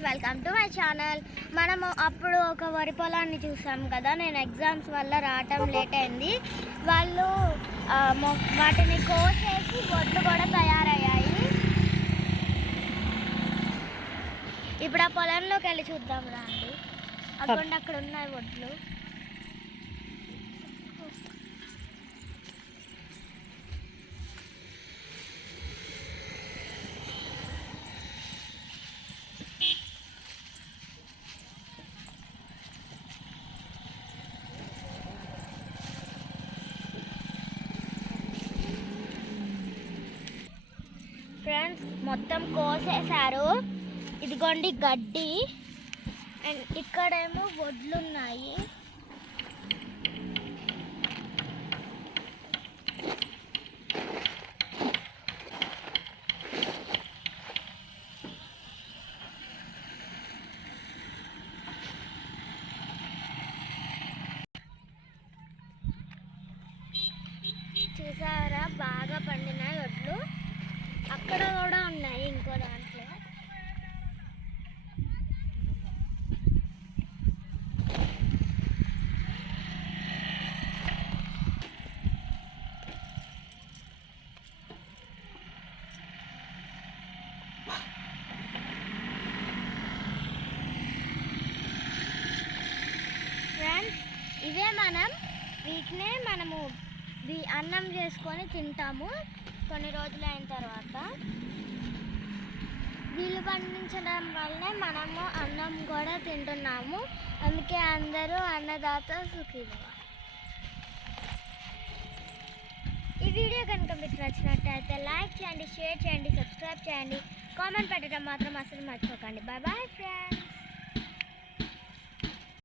Friends, welcome to my channel. మనము అప్పుడు ఒక వరి పొలాన్ని చూసాం కదా. నేను ఎగ్జామ్స్ వల్ల రావటం లేట్ అయింది. వాళ్ళు వాటిని కోసేసి వడ్లు కూడా తయారయ్యాయి. ఇప్పుడు ఆ పొలంలోకి వెళ్ళి చూద్దాం రండి. అక్కడ ఉన్నాయి వడ్లు. ఫ్రెండ్స్, మొత్తం కోసేశారు. ఇదిగోండి గడ్డి, అండ్ ఇక్కడేమో వడ్లు ఉన్నాయి. చూసారా, బాగా పండినాయి వడ్లు. అక్కడ కూడా ఉన్నాయి ఇంకో దాంట్లో. ఫ్రెండ్స్, ఇవే వీటినే మనము అన్నం చేసుకొని తింటాము కొన్ని రోజులు అయిన తర్వాత. వీళ్ళు పండించడం వల్లనే మనము అన్నం కూడా తింటున్నాము. అందుకే అందరూ అన్నదాత సుఖీభవ. ఈ వీడియో కనుక మీకు నచ్చినట్టయితే లైక్ చేయండి, షేర్ చేయండి, సబ్స్క్రైబ్ చేయండి, కామెంట్ పెట్టడం మాత్రం అసలు మర్చిపోకండి. Bye bye friends.